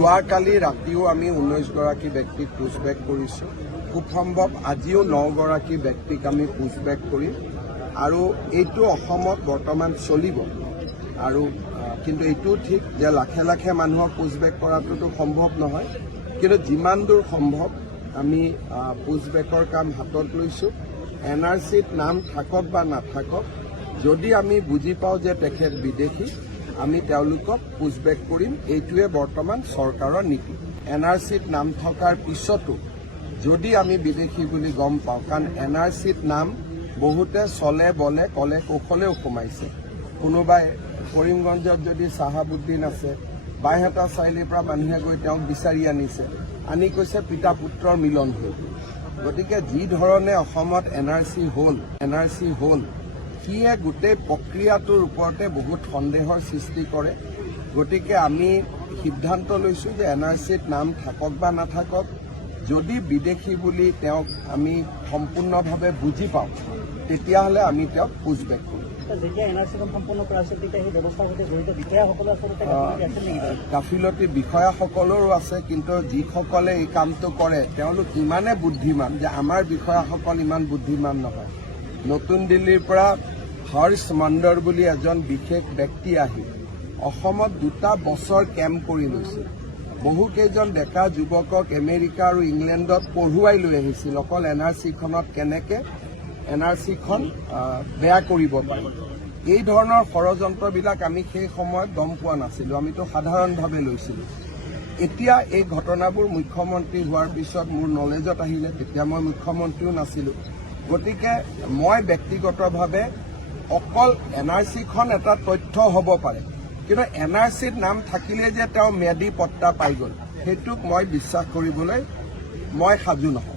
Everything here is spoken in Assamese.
যোৱাকালি ৰাতিও আমি 19 গৰাকী ব্যক্তিক পুছবেক কৰিছোঁ। খুব সম্ভৱ আজিও 9 গৰাকী ব্যক্তিক আমি পুছবেক কৰিম আৰু এইটো অসমত বৰ্তমান চলিব। আৰু কিন্তু এইটো ঠিক যে লাখে লাখে মানুহক পুছবেক কৰাটোতো সম্ভৱ নহয়, কিন্তু যিমান দূৰ সম্ভৱ আমি পুছবেকৰ কাম হাতত লৈছোঁ। NRCত নাম থাকক বা নাথাকক, যদি আমি বুজি পাওঁ যে তেখেত বিদেশী, আমি তেওঁলোকক পুছবেক কৰিম। এইটোৱে বৰ্তমান চৰকাৰৰ নীতি। NRCত নাম থকাৰ পিছতো যদি আমি বিদেশী বুলি গম পাওঁ, কাৰণ NRCত নাম বহুতে চলে বলে কলে কৌশলেও সোমাইছে। কোনোবাই কৰিমগঞ্জত যদি চাহাবুদ্দিন আছে, বাইহাটা চাৰিআলিৰ পৰা মানুহে গৈ তেওঁক বিচাৰি আনিছে, আনি কৈছে পিতা পুত্ৰৰ মিলন হ'ল। গতিকে যি ধৰণে অসমত NRC হ'ল সিয়ে গোটেই প্ৰক্ৰিয়াটোৰ ওপৰতে বহুত সন্দেহৰ সৃষ্টি কৰে। গতিকে আমি সিদ্ধান্ত লৈছোঁ যে NRCত নাম থাকক বা নাথাকক, যদি বিদেশী বুলি তেওঁক আমি সম্পূৰ্ণভাৱে বুজি পাওঁ, তেতিয়াহ'লে আমি তেওঁক পুছবেক কৰিম। গাফিলতি বিষয়াসকলৰো আছে, কিন্তু যিসকলে এই কামটো কৰে তেওঁলোক ইমানে বুদ্ধিমান যে আমাৰ বিষয়াসকল ইমান বুদ্ধিমান নহয়। নতুন দিল্লীৰ পৰা হৰ্ষ মণ্ডৰ বুলি এজন বিশেষ ব্যক্তি আহি অসমত 2টা বছৰ কেম্প কৰি লৈছিল। বহুকেইজন ডেকা যুৱকক আমেৰিকা আৰু ইংলেণ্ডত পঢ়ুৱাই লৈ আহিছিল অকল NRCখনত কেনেকৈ NRCখন বেয়া কৰিব পাৰি। এই ধৰণৰ ষড়যন্ত্ৰবিলাক আমি সেই সময়ত গম পোৱা নাছিলোঁ, আমিতো সাধাৰণভাৱে লৈছিলোঁ। এতিয়া এই ঘটনাবোৰ মুখ্যমন্ত্ৰী হোৱাৰ পিছত মোৰ নলেজত আহিলে, তেতিয়া মই মুখ্যমন্ত্ৰীও নাছিলোঁ। গতিকে মই ব্যক্তিগতভাৱে অকল NRCখন এটা তথ্য হ'ব পাৰে, কিন্তু NRCত নাম থাকিলে যে তেওঁ ম্যাদী পট্টা পাই গ'ল, সেইটোক মই বিশ্বাস কৰিবলৈ মই সাজু নহয়।